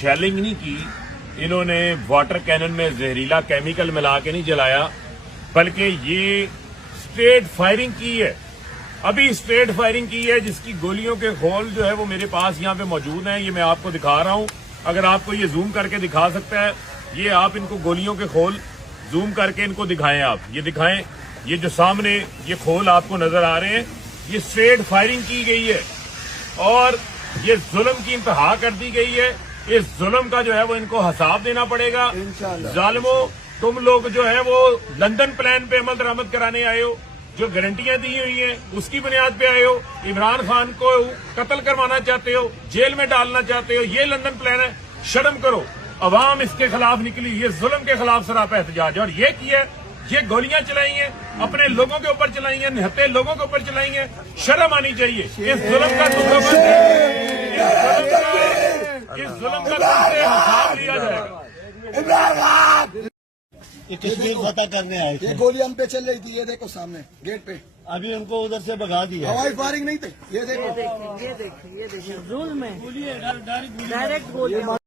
Shelling नहीं की, इन्होंने वाटर कैनन में जहरीला केमिकल मिला के नहीं जलाया, बल्कि ये स्ट्रेट फायरिंग की है। अभी स्ट्रेट फायरिंग की है, जिसकी गोलियों के खोल जो है वो मेरे पास यहाँ पे मौजूद हैं। ये मैं आपको दिखा रहा हूँ, अगर आपको ये जूम करके दिखा सकता है, ये आप इनको गोलियों के खोल जूम करके इनको दिखाएं। आप ये दिखाएं, ये जो सामने ये खोल आपको नजर आ रहे हैं, ये स्ट्रेट फायरिंग की गई है और ये जुल्म की इंतहा कर दी गई है। इस जुल्म का जो है वो इनको हिसाब देना पड़ेगा। जालिमों, तुम लोग जो है वो लंदन प्लान पे अमल दरामद कराने आए हो, जो गारंटियां दी हुई हैं उसकी बुनियाद पे आए हो। इमरान खान को कत्ल करवाना चाहते हो, जेल में डालना चाहते हो, ये लंदन प्लान है। शर्म करो, अवाम इसके खिलाफ निकली, ये जुल्म के खिलाफ सरापा एहतजाज है। और ये किया, ये गोलियां चलाई हैं, अपने लोगों के ऊपर चलाई हैं, निहत्ते लोगों के ऊपर चलाई हैं। शर्म आनी चाहिए। इस जुल्म का तुमसे हिसाब लिया जाएगा। ये कश्मीर फतह करने आए थे। ये गोली हम पे चल रही थी, ये देखो सामने गेट पे। अभी उनको उधर से भगा दिया। हवाई फायरिंग नहीं थी, ये देखो, ये देखिए जुल्म है, डायरेक्ट गोली।